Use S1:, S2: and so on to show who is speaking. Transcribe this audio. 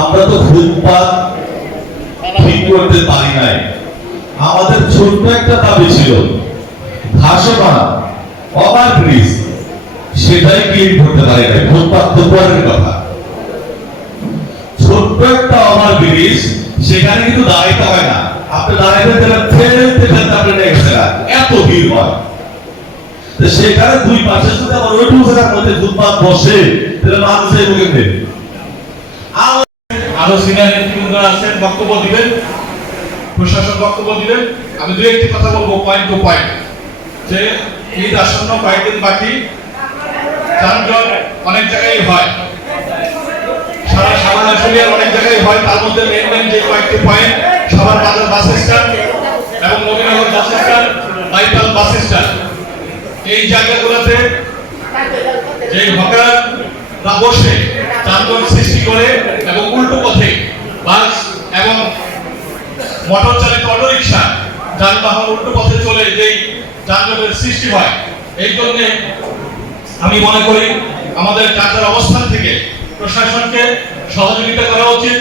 S1: আমরা তো ফুটপাত ঠিক করতে পারি নাই। আমাদের ছোট্ট একটা দাবি ছিল, ভাসমান ওভার ব্রিজ সেটাই ক্লিন করতে পারি নাই। ফুটপাত তো পরের কথা। ছোট্ট একটা ওভার ব্রিজ সেখানে কিন্তু দাঁড়াইতে হয় না। আপনি দাঁড়াইতে গেলে ফেলতে ফেলতে আপনি নেক্সট এত ভিড় হয়। সেখানে দুই পাশে যদি আবার ওইটুকু জায়গার মধ্যে ফুটপাত বসে, তাহলে মানুষ এই মুখে
S2: আরও সিনিয়র নেতৃবৃন্দরা আছেন, বক্তব্য দিবেন। প্রশাসন বক্তব্য দিবেন। আমি দু একটি কথা বলব পয়েন্ট টু পয়েন্ট যে ঈদ আসন্ন কয়েকদিন বাকি, যানজট অনেক জায়গায় হয়। সারা সাবানা চলিয়ার অনেক জায়গায় হয়, তার মধ্যে মেন মেন যে কয়েকটি পয়েন্ট সবার বাজার বাস স্ট্যান্ড এবং Nabinagar bus stand Baipal bus stand এই জায়গাগুলোতে যে হকাররা বসে যানজট সৃষ্টি করে এবং উল্টো পথে বাস এবং মোটর চালিত অটোরিকশা, যানবাহন উল্টো পথে চলে যেই যানজটের সৃষ্টি হয়, এই জন্যে আমি মনে করি আমাদের চাকার অবস্থান থেকে প্রশাসনকে সহযোগিতা করা উচিত।